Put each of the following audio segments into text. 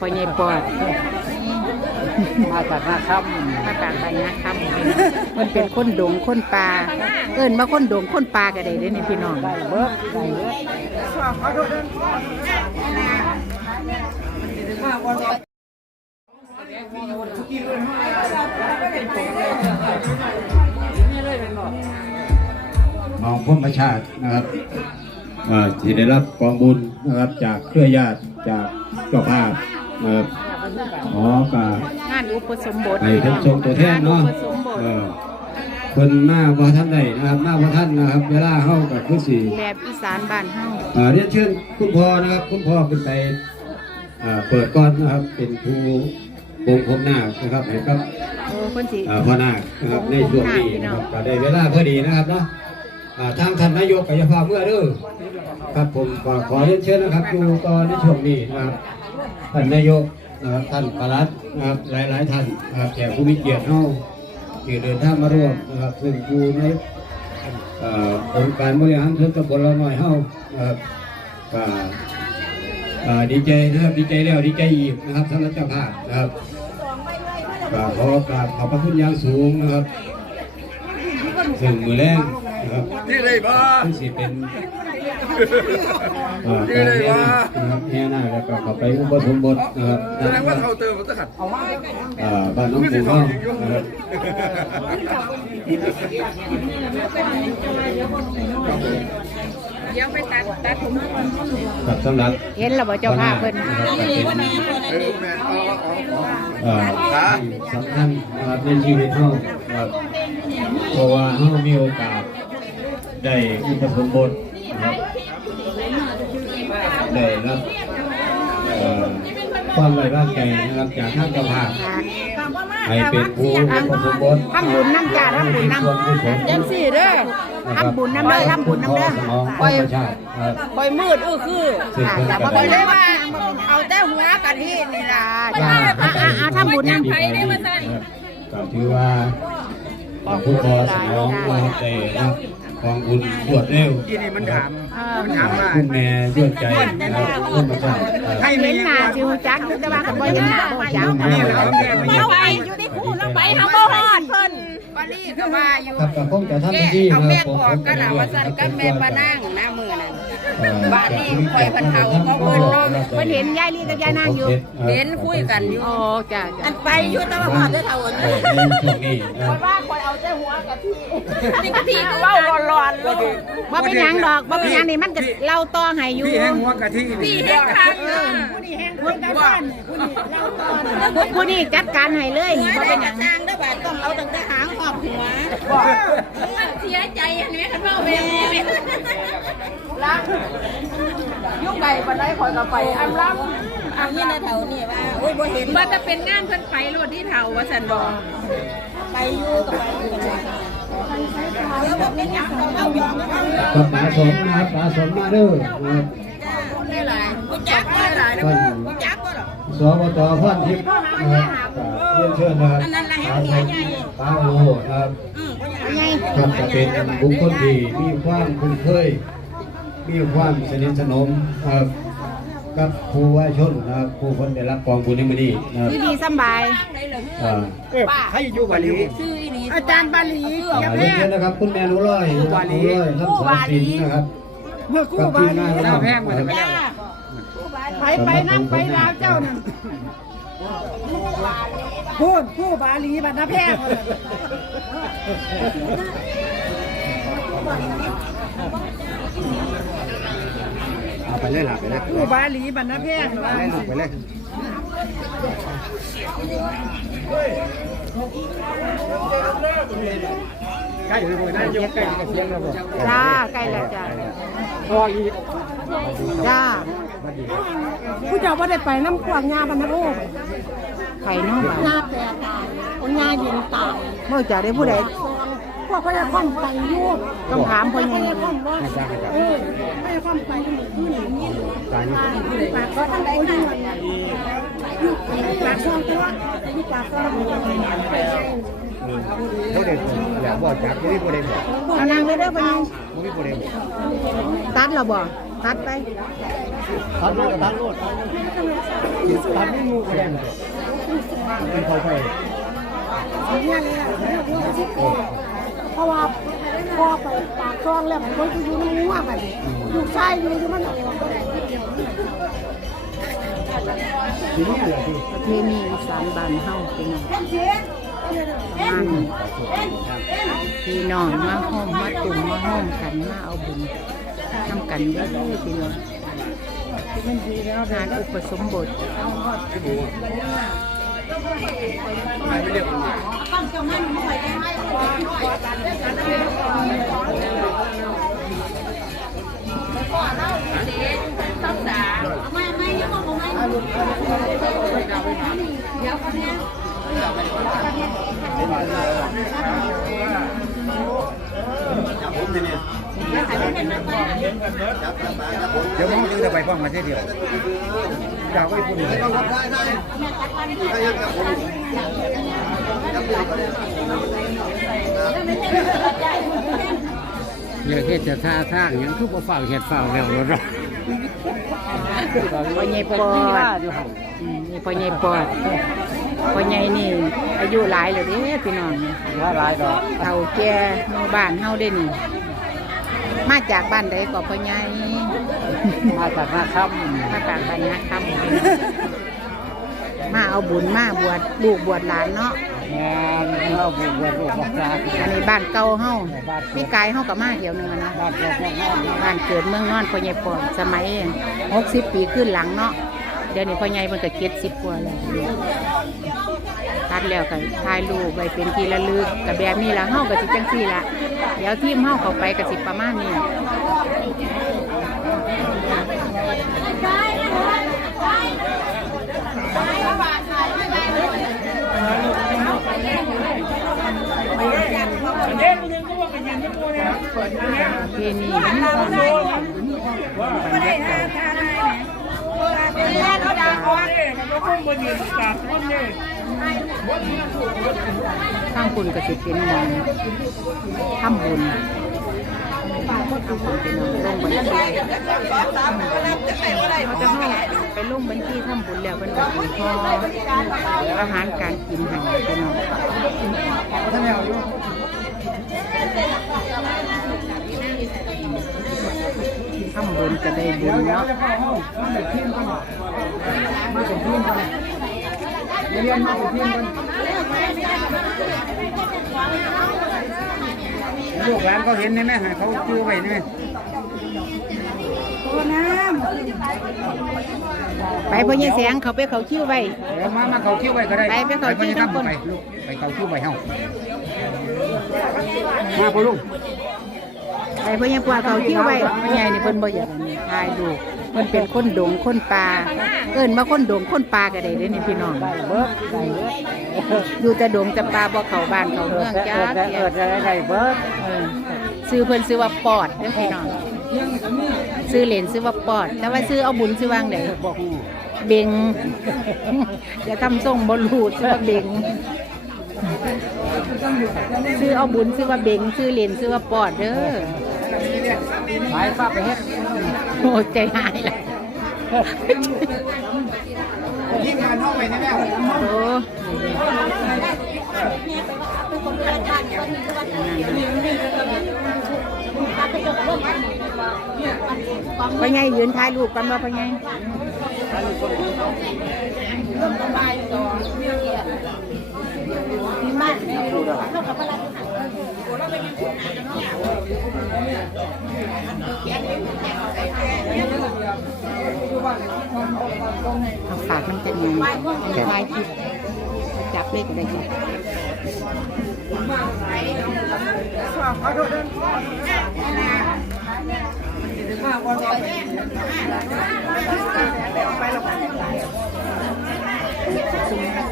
พ่อใหญ่ปอดมาจากนาครับมาต่างไปนะคำมันเป็นคนดงคนปลาเอิ้นมาคนดงคนปลาก็ได้เด้อนี่พี่น้องได้เบิดได้เบิดมองพ้นประชาตินะครับอ่าที่ได้รับกองบุญนะครับจากเครือญาติจากเจ้าภาพ นะครับขอกางานอุปสมบทให้ท่านทรงตัวแทนเนาะงอุปสมบทเออคนหน้าว่าท่านใดนะครับหน้าว่าท่านนะครับ เวลาเข้ากับคือสี่แบบอีสานบ้านเฮาอ่าเรียนเชิญคุณพ่อนะครับ คุณพ่อเป็นไปอ่าเปิดก้อนนะครับ เป็นครูวงผมนาคนะครับให้กับโอ้คนสิอ่าพ่อนาคนะครับในช่วงนี้นะครับก็ได้เวลาพอดีนะครับเนาะอ่าทางท่านนายกกายภาพเมื่อเด้อครับผมก็ขอเรียนเชิญนะครับดูตอนในช่วงนี้นะครับ ท่านนายกนะครับท่านปลัดนะครับหลายๆท่านนะครับแขกผู้มีเกียรติเฮาที่เดินทางมาร่วมนะครับซึ่งอยู่ในเอ่อองค์การบริหารส่วนตำบลเราหน่อยเฮานะครับก็อ่าดีใจนะครับดีใจแล้วดีใจอีกนะครับสำหรับเจ้าภาพนะครับก็ขอกราบขอบพระคุณอย่างสูงนะครับซึ่งมือแรงนะครับที่เลยบ้าที่สิเป็น เอ่อการแห่นาคนะครับแห่นาคแล้วก็เข้าไปอุปสมบทนะครับแสดงว่าเท่าเติมมันจะขัดเอ่อบ้านน้องปูน้องนะครับเดี๋ยวไปตัดตัดผมกับสำหรับเห็นแล้วบ่เจ้าภาพเพิ่นนะครับก็เป็นเออแม่เอาเอาเอาเอ่อที่สำคัญนะครับในชีวิตเฮานะครับเพราะว่าเฮามีโอกาสได้อุปสมบทนะครับ ได้รับเอ่อความไว้วางใจนะครับจากท่านเจ้าภาพให้เป็นผู้อุปสมบททำบุญน้ำจ่าทำบุญน้ส่วนกุศลำจังสี่เด้อทำบุญน้ำเด้อทำบุญน้ำเด้อสมองของประชาชนครับคอยมืดเออคือซึ่งเพิ่นแต่ก็ว่าได้เลยว่าเอาแต่หัวกะทินี่ล่ะอ่าอ่าอ่าทำบุญน้ำไปได้มาสั่นก็ถือว่าผู้พอสมองเราได้รับ ของบุญรวดเร็วที่นี่มันถามเออมันถามว่าคุณแม่รวดใจนะครับคุณพระเจ้าครับให้เห็นหน้าจิวจักแต่ว่าก็บ่เห็นหน้าบ่จักนี่แหละครับแม่ไม่เราใช่ไปอยู่ในคู่เราไปทำบ่ฮอดเพิ่นบาลีก็ว่าอยู่ครับก็คงจะทำพิธีเอานะแม่ครับกอกก็ล่ะว่าซั่นกับแม่ปานั่งนะมื้อนั้น บ้านนี้คอยเพิ่นเฒ่าก็เพิ่นเนาะเพิ่นเห็นยายลีกับยายนางอยู่ เห็นคุยกันอยู่อ๋อจ้ะจ้ะอันไปอยู่แต่ว่าพอได้เฒ่าอันเออในช่วงนี้นะครับว่าคอยเอาแต่หัวกะทินี่กะทิเว้าร้อนๆเลยบ่เป็นหยังดอกบ่เป็นหยังนี่มันก็เล่าต่อให้อยู่พี่แห้งหัวกะทินี่แห้งคักผู้นี้แห้งคนกันบ้านผู้นี้เล่าต่อผู้นี้จัดการให้เลยนี่บ่เป็นหยังทางได้บาดต้องเอาตั้งแต่หางหอบหัวเสียใจอันนี้คันว่าแบบนี้รัก ยุ่งไก่ปานใดคอยก็ไปอำลำอันนี้นะแถวนี่ว่าโอ้ยบ่เห็นว่าจะเป็นงานเพิ่นไปโลดที่เฒ่าว่าซั่นบ่ไปอยู่กับไปอยู่กันเดี๋ยวแบบนี้อยากเอายอมเอากับป๋าสมนะครับป๋าสมมาเด้อนะครับได้หลายกูจักได้หลายท่านกูจักก็หรอสวตพ่อนทิพย์นะครับก็เรียนเชิญนะครับป๋าสมป๋าโอนะครับอืมไงครับจะเป็นบุคคลที่มีความคุ้นเคย มีความสนิทสนมครับกับผู้ว่าชนนะครับผู้คนได้รับกองบุญในมื้อนี้นะครับดีดีสำบาย อ่าให้อยู่บาลีอาจารย์บาลีอ่าเรียนเชิญนะครับคุณแม่หนูร้อยนะครับหนูร้อยท่านสอนศิลป์นะครับ เมื่อคู่กับบาทีมลีงานของเจ้าเราแพงมาจะไม่ได้ไปไปนั่งไปลาวเจ้านั่นพูดผู้บาลีบรรณแพทย์ เอาไปเลยหลับไปเลยผู้บาลีบรรณแพทย์ว่าไปเลยหลับไปเลยใกล้เลยบ่ได้ยกใกล้กับเสียงแล้วบ่จ้าใกล้แล้วจ้าพออีกจ้าผู้เจ้าว่าได้ไปน้ำกวางงาบรรณโรคไข่น้องงาแปรตายงาย็นตายเมื่อจะได้ผู้ใด พวกพยาจะคล่อมไปยุบต้องถามพ่อพใหญ่ยาคล่อมว่าเออพยาคล่อมไปที่นี่นี่ตายนี่ปากก็ทำได้ดีปากซองตัวที่ปากซองเขาเด็กอยากบอกจักไม่มีประเด็นบอกเอานางเลยเด้อพ่อใหญ่ไม่มีประเด็นตัดเราบ่บตัดไปตัดมาตัดโลดตัดไม่งูก็ได้เป็นเขาไป เนี่ยเลยอะ ราะว่าพ่อไปปากซองแล้วมันก็อยู่ในหัวมันอยู่ใต้อยู่ที่มันออกทีนี้แหละที่ประเพณีอีสานบ้านเฮาเป็นไงประมาณนี้พี่น้องมาห้อมมาตุ่มมาห้อมกันมาเอาบุญทำกันเยอะๆพี่น้องงานอุปสมบท เดี๋ยวมึงจะไปฟ้องมาเสียเดียว อยากไปพูดเลยอยากเฮ็ดจะท่าทางอย่างคือบ่ฝ้าวเฮ็ดฝ้าวแล้วรถพ่อใหญ่ปอดอืมนี่พ่อใหญ่ปอดพ่อใหญ่นี่ อายุหลายแล้วเด้พี่น้องนี่ว่าหลายดอกเฒ่าแก่หมู่บ้านเฮาเด้นี่ มาจากบ้านใดก็พ่อใหญ่มาจากหน้าค่มาจากบ้านนาคำมาเอาบุญมาบวชลูกบวชหลานเนาะำงานเราบวชลูกบอกจาอันนี้บ้านเก่าเฮาพี่กายเฮาก็มาเที่ยวหนึงอะนะบ้านเราพวกน้องบ้านเกิดเมืองนอนพ่อใหญ่ปอดสมัย60ปีขึ้นหลังเนาะเดี๋ยวนี้พ่อใหญ่เพิ่นก็70กว่าแล้วตัดแล้วก็ถ่ายรูปไว้เป็นที่ระลึกก็แบบนี้ล่ะเฮาก็สิจังซี่ล่ะ เดี๋ยวทีมเฮาเข้าไปก็สิประมาณนี้ที่นี่บรรยากาศ ข้างคุณกสิเป็นมองทำบุญทำบุญเป็นลงบัญชีเขาจะให้ไปลงบัญชีทำบุญแล้วเป็นแบบพออาหารการกินให้เป็นน้องทำบุญก็ได้บุญเนาะ เรียนมาเป็นทีมกันลูกหลานเขาเห็นนี่ไหมเขาชื่อไว้นี่ไหมไปพ่อใหญ่แสงเขาไปเขาคิ้วไว้เดี๋ยวมามาเขาคิ้วไว้ก็ได้ ไปไปเขาคิ้วทั้งคนไปลูกไปเขาคิ้วไว้เฮามาพ่อลุงไอ้พ่อใหญ่ปวาเขาคิ้วไว้พ่อใหญ่นี่เพิ่นบ่อยากทายดู เพิ่นเป็นคนดงคนป่าเอิ้นมาคนดงคนป่าก็ได้เด้นี่พี่น้องเบิร์ดได้เบิร์ดอยู่แต่ดงแต่ป่าบ่เข้าบ้านเข้าเมืองจ้าเออได้ได้เบิร์ดเออซื้อเพิ่นซื้อว่าปอดเด้อพี่น้องซื้อเหรียญซื้อว่าปอด แต่ว่าซื้อเอาบุญซื้อวางไดบอกงูเบงอย่าทำทรงบ่รู้ซื้อว่าเบงซื้อเอาบุญซื้อว่าเบงซื้อเหรียญซื้อว่าปอดเด้อไปป้าไปเฮ็ด โอ้ใจหายละที่งานห้องไปนี่แม่โอ้พ่อใหญ่ยืนถ่ายรูปกันบ่พ่อใหญ่ เอาฝากมันจะยังถ่ายคลิปจับเลขก็ได้จ้ะ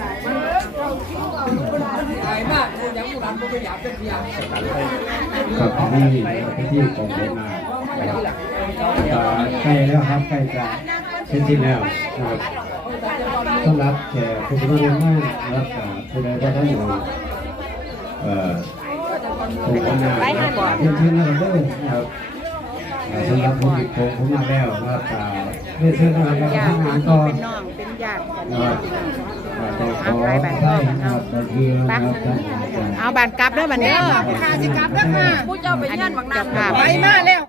ค รับนี่เป็นที่ของเวียดนามอ่าใกล้แล้วครับใกล้จะเสร็จสิ้นแล้วนะครับสำหรับแขกผู้มาเรียนมากนะครับผู้ใดก็ท่านอยู่เอ่อผู้คนหน้านะครับเชิญเชิญนะครับเด้อนครับสำหรับผู้ติดโกงผมมาแล้วนะครับอ่าเรียนเชิญนะครับญาทำงานพี่ต่อเป็นน้องเป็นญาติกันนะครับอ่าต้องขอให้นะครับบางทีนะครับ ท่านอาจารย์เอาบานกลับเด้อบันเด้อ ค่ะสิกลับแล้วค่ะผู้เจ้าไปย่านบางนา ไปไปมาแล้ว